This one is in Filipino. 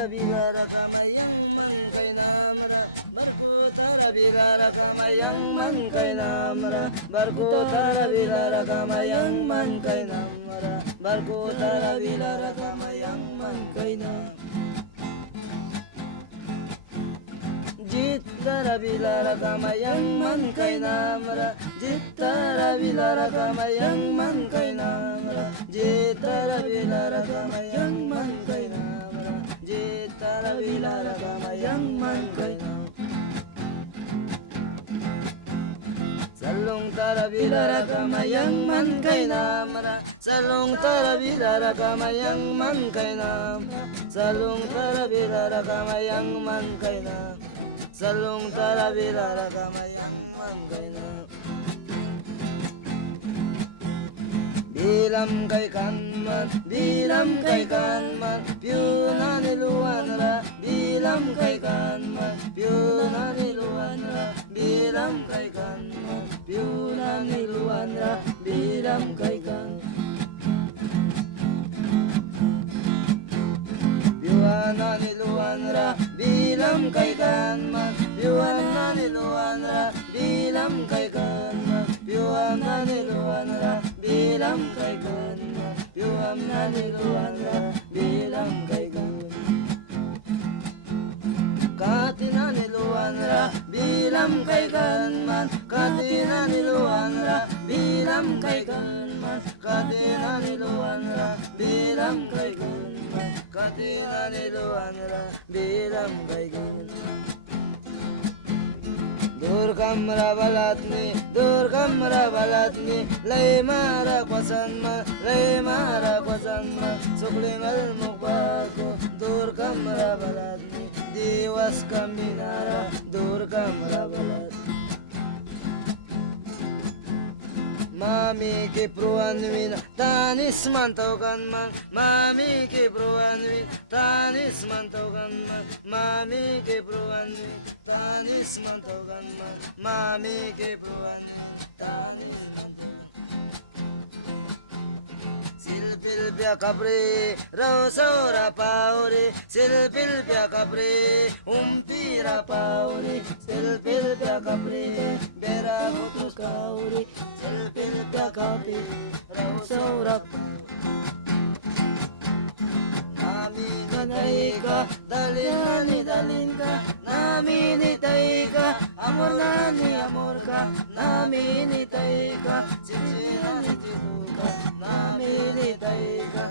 tara bilara kamayang man kay namara barko tara bilara kamayang man kay namara barko tara bilara kamayang man kay namara barko tara bilara kamayang man kay namara Jitara bilara kamayang man kay namara Jitara bilara kamayang man kay namara Jitara bilara kamayang man kay namara Jitara bilara kamayang man kay namara Salong tara bilara kamayang man kay namara Salong tara bilara kamayang man kay namara Salong tara bilara kamayang man kay namara Salong tara bilara kamayang man kay namara Bilam kay kanman, bilam kay kanman, piyuna niluan ra. Bilam kay kanman, piyuna niluan ra. Bilam kay kanman, piyuna niluan ra. Bilam kay kanman. Piyuna niluan ra. Bilam kay kanman, piyuna niluan ra. Bilam kay kanman, piyuna niluan ra. Bilam kay kanman, piyuna niluan ra. Bilam kay kanman. Katina niluan ra. Bilam kay kanman, katina niluan ra. Bilam kay kanman, katina niluan ra. Bilam kay kanman, katina niluan ra. Bilam kay kanman. Dur kamra balatni lay mara kwasan ma sukli mal mukbako dur kamra balatni diwas kaminara dur kamra balat Mami ke pruanwin tanis mantaukan man Mami ke pruanwin tanis mantaukan man Mami ke pruanwin tanis mantaukan man Mami ke pruanwin tanis mantaukan Silpil pya kapre rausora paure Silpil pya kapre umpira paure Silpil pya kapre bera kutus kaure Silpil pya kapre rausora Nami nitay ka dalin ka Nami nitay ka amor ka Nami nitay ka chichi nani chitu ka Nami nitay ka